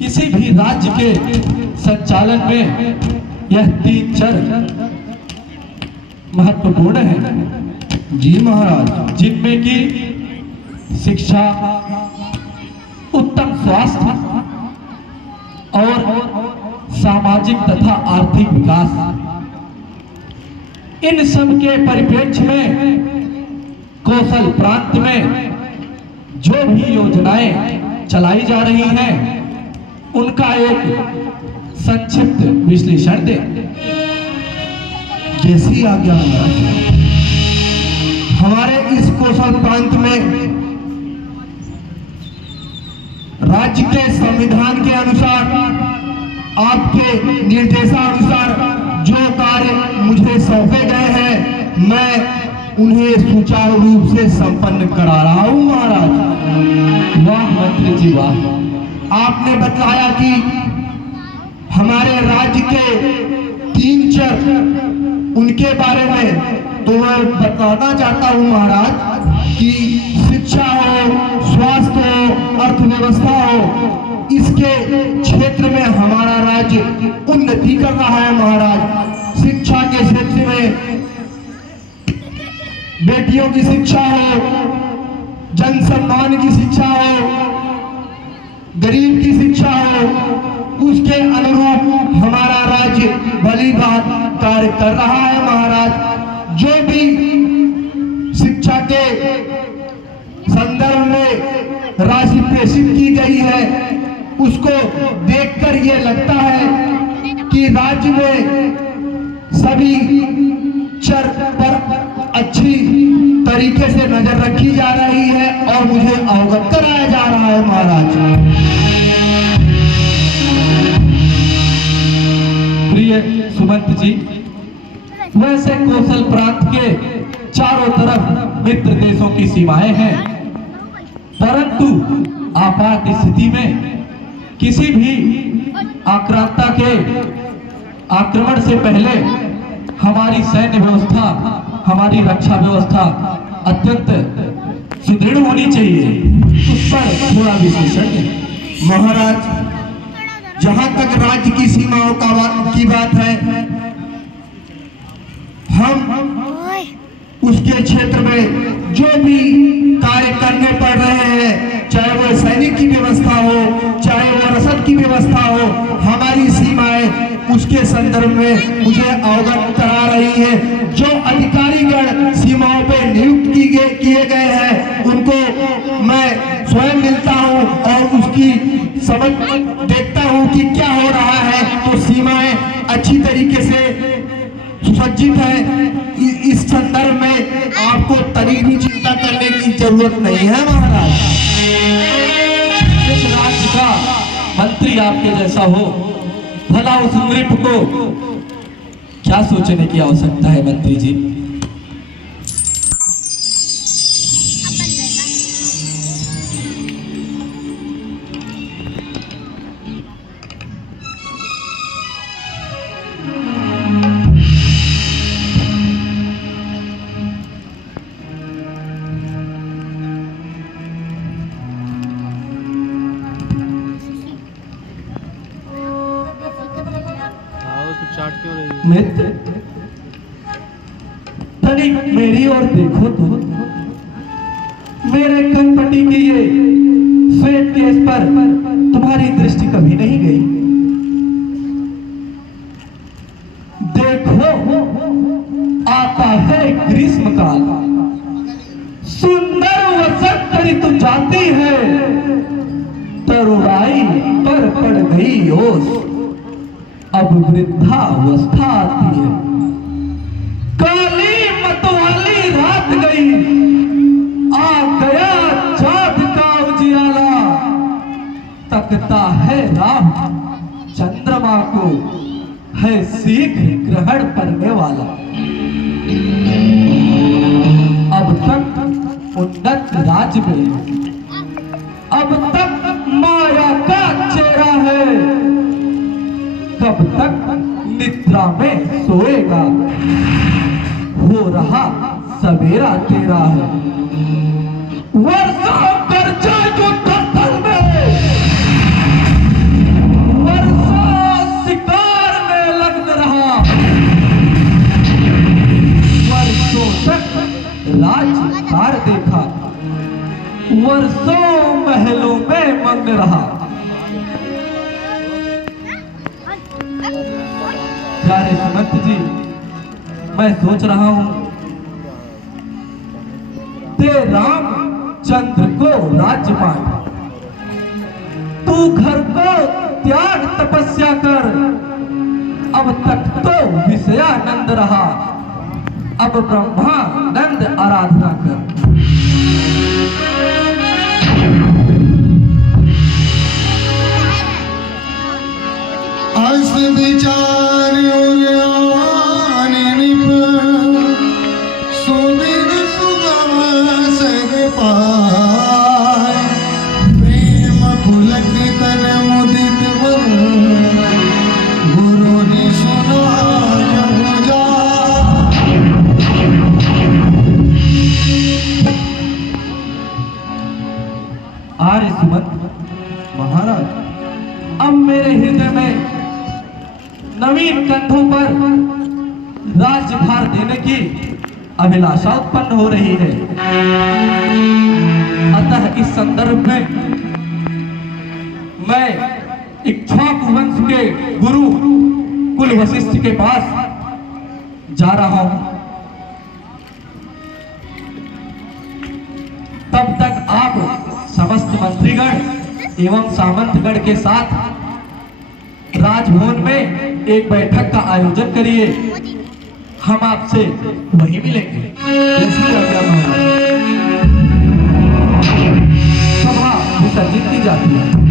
किसी भी राज्य के संचालन में यह 3 चरण महत्वपूर्ण है। जी महाराज। जिनमें कि शिक्षा, उत्तम स्वास्थ्य और सामाजिक तथा आर्थिक विकास, इन सब के परिप्रेक्ष्य में कौशल प्रांत में जो भी योजनाएं चलाई जा रही हैं उनका एक संक्षिप्त विश्लेषण दें। जैसी आज्ञा महाराज। हमारे इस कौशल प्रांत में राज्य के संविधान के अनुसार, आपके निर्देशानुसार जो कार्य मुझे सौंपे गए हैं, मैं उन्हें सुचारू रूप से संपन्न करा रहा हूं महाराज। वाह मंत्री जी वाह। आपने बताया कि हमारे राज्य के 3 चरण, उनके बारे में तो मैं बताना चाहता हूं महाराज कि शिक्षा हो, स्वास्थ्य हो, अर्थव्यवस्था हो, इसके क्षेत्र में हमारा राज्य उन्नति कर रहा है महाराज। शिक्षा के क्षेत्र में बेटियों की शिक्षा हो, जन सम्मान की शिक्षा हो, गरीब की शिक्षा हो, उसके अनुरूप हमारा राज्य भली बात कार्य कर रहा है महाराज। जो भी शिक्षा के संदर्भ में राशि प्रेषित की गई है, उसको देखकर ये लगता है कि राज्य में सभी चर पर अच्छी तरीके से नजर रखी जा रही है और मुझे अवगत कराया जा रहा है महाराज। प्रिय सुमंत जी, वैसे कौशल प्रांत के चारों तरफ मित्र देशों की सीमाएं हैं, परंतु आपात स्थिति में किसी भी आक्रांता के आक्रमण से पहले हमारी सैन्य व्यवस्था, हमारी रक्षा व्यवस्था अत्यंत सुदृढ़ होनी चाहिए। उस पर थोड़ा विश्लेषण महाराज। जहां तक राज्य की सीमाओं की बात है, हम उसके क्षेत्र में जो भी कार्य करने पड़ रहे हैं, चाहे वो सैनिक की व्यवस्था हो, चाहे वो रसद की व्यवस्था हो, हमारी सीमाएं उसके संदर्भ में मुझे अवगत करा रही है। जो अधिकारीगण सीमाओं पे नियुक्त किए गए हैं, उनको मैं स्वयं मिलता हूं और उसकी समझ देखता हूं कि क्या हो रहा है। तो सीमाएं अच्छी तरीके से सुसज्जित है। इस संदर्भ में आपको तनी भी चिंता करने की जरूरत नहीं है महाराज। इस राज्य का मंत्री आपके जैसा हो, भला उस नृप को क्या सोचने की आवश्यकता है मंत्री जी। मित्र, तनिक मेरी ओर देखो तो। मेरे कनपटी की ये श्वेत केस पर तुम्हारी दृष्टि कभी नहीं गई। देखो, आता है ग्रीष्मकाल, सुंदर वसंत ऋतु जाती है, तरुणाई पर पड़ गई ओस, अब वृद्धावस्था आती है। काली मतवाली रात गई, आ गया चाँद का उजियाला, तकता है राह चंद्रमा को, है शीघ्र ग्रहण पड़ने वाला। अब तक उन्नत राज्य में, अब तक माया का चेहरा है, कब तक निद्रा में सोएगा, हो रहा सवेरा तेरा है। वर्षों कर्जा जो दफ्तर में प्यारे सुमंत जी, मैं सोच रहा हूं दे रामचंद्र को राज्यपाठ, तू घर को त्याग तपस्या कर, अब तक तो विषयानंद रहा, अब ब्रह्मानंद आराधना कर। अस विचार सुबिन सुगम सद पाय, प्रेम पुलक तन मुदित मन, गुरु नि सुनाय मुझा। आर्य सुमंत महाराज, अब मेरे हृदय में नवीन कंधों पर राज्यभार देने की अभिलाषा उत्पन्न हो रही है। अतः इस संदर्भ में मैं इक्ष्वाकु वंश के गुरु कुल वशिष्ठ के पास जा रहा हूं। तब तक आप समस्त मंत्रीगण एवं सामंतगण के साथ राजभवन में एक बैठक का आयोजन करिए, हम आपसे वहीं मिलेंगे। जैसी आज्ञा महाराज। सभा विसर्जित की जाती है।